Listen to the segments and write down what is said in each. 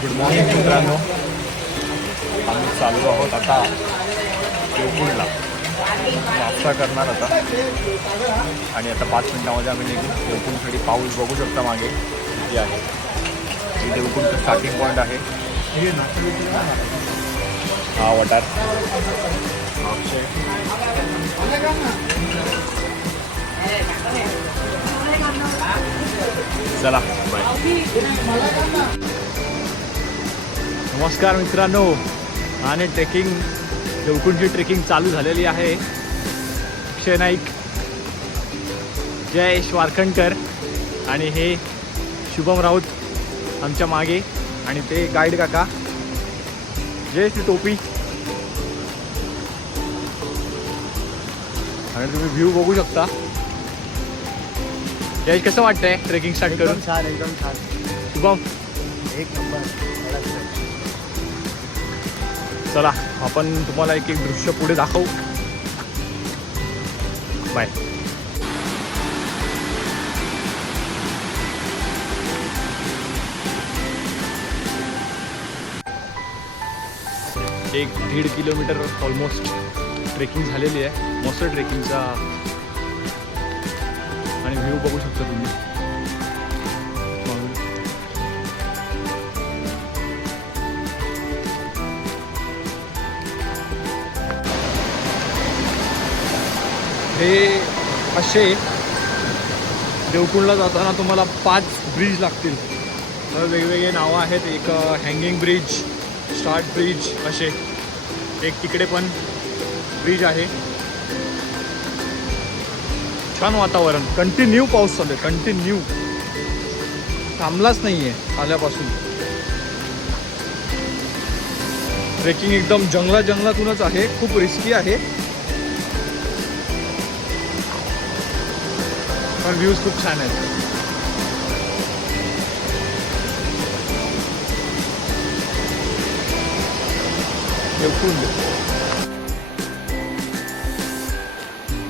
Good morning मित्रांनो, आम्ही चालू आहोत आता देवकुंडला नाश्ता करणार आता. आणि आता 5 मिनिटामध्ये आम्ही निघू देवकुंडसाठी. पाऊस बघू शकता मागे किती आहे. हे देवकुंडचं स्टार्टिंग पॉईंट आहे. हा वटार चला बाय. नमस्कार मित्रांनो, आणि ट्रेकिंग देवकुंडची ट्रेकिंग चालू झालेली आहे. अक्षय नाईक, जयेश वारकणकर आणि हे शुभम राऊत आमच्या मागे, आणि ते गाईड काका जयेश टोपी. आणि तुम्ही व्ह्यू बघू शकता. जयेश कसं वाटतंय ट्रेकिंग स्टार्ट करून? छान, एकदम छान. शुभम एक नंबर. चला आपण तुम्हाला एक एक दृश्य पुढे दाखवू. बाय. एक 1.5 किलोमीटर ऑलमोस्ट ट्रेकिंग झालेली आहे. मस्त ट्रेकिंगचा, आणि व्ह्यू बघू शकता तुम्ही. हे असे देवकुंडला जाताना तुम्हाला 5 ब्रिज लागतील. तर वेगवेगळे नावं आहेत. एक हँगिंग ब्रिज, स्टार्ट ब्रिज, असे. एक तिकडे पण ब्रिज आहे. छान वातावरण. कंटिन्यू पाऊस चालू आहे, कंटिन्यू थांबलाच नाही आहे आल्यापासून. ट्रेकिंग एकदम जंगलातूनच आहे. खूप रिस्की आहे, पण व्ह्यूज खूप छान आहेत.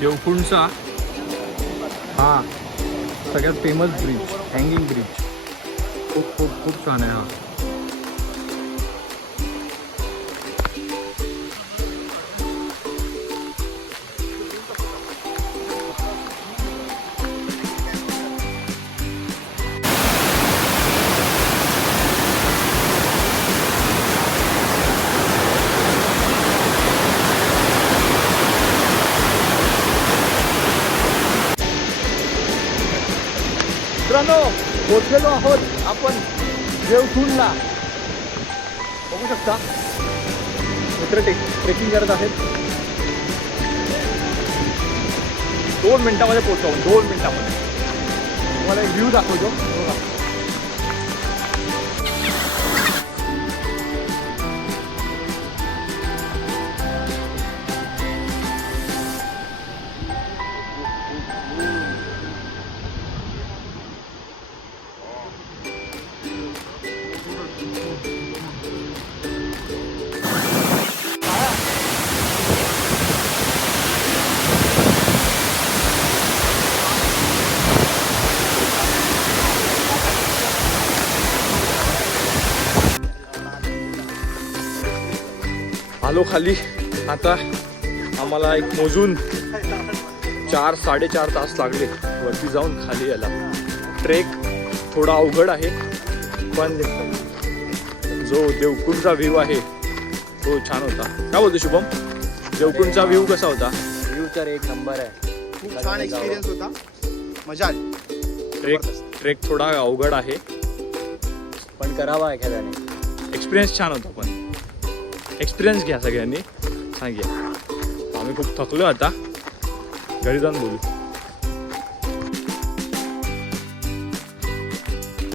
देवकुंडचा हा सगळ्यात फेमस ब्रिज, हँगिंग ब्रिज. खूप खूप खूप छान आहे हा. मित्रांनो, पोचलेलो आहोत आपण देवकुंडला. बघू शकता मित्र ट्रेकिंग करत आहेत. 2 मिनिटामध्ये पोहोचतो. 2 मिनिटामध्ये तुम्हाला एक व्ह्यू दाखवतो. बघा, आलो खाली. आता आम्हाला एक मोजून 4-4.5 तास लागले वरती जाऊन खाली यायला. ट्रेक थोडा अवघड आहे, पण जो देवकुंडचा व्ह्यू आहे तो छान होता. काय बोलतो शुभम? देवकुंडचा व्ह्यू कसा होता? व्ह्यू तर एक नंबर आहे. खूप छान एक्सपिरियन्स होता, मजा आली. ट्रेक थोडा अवघड आहे, पण करावा एखाद्याने. एक्सपिरियन्स छान होता. पण एक्सपिरियन्स घ्या सगळ्यांनी, सांग घ्या. आम्ही खूप थकलो, आता घरी जाऊन बोलू.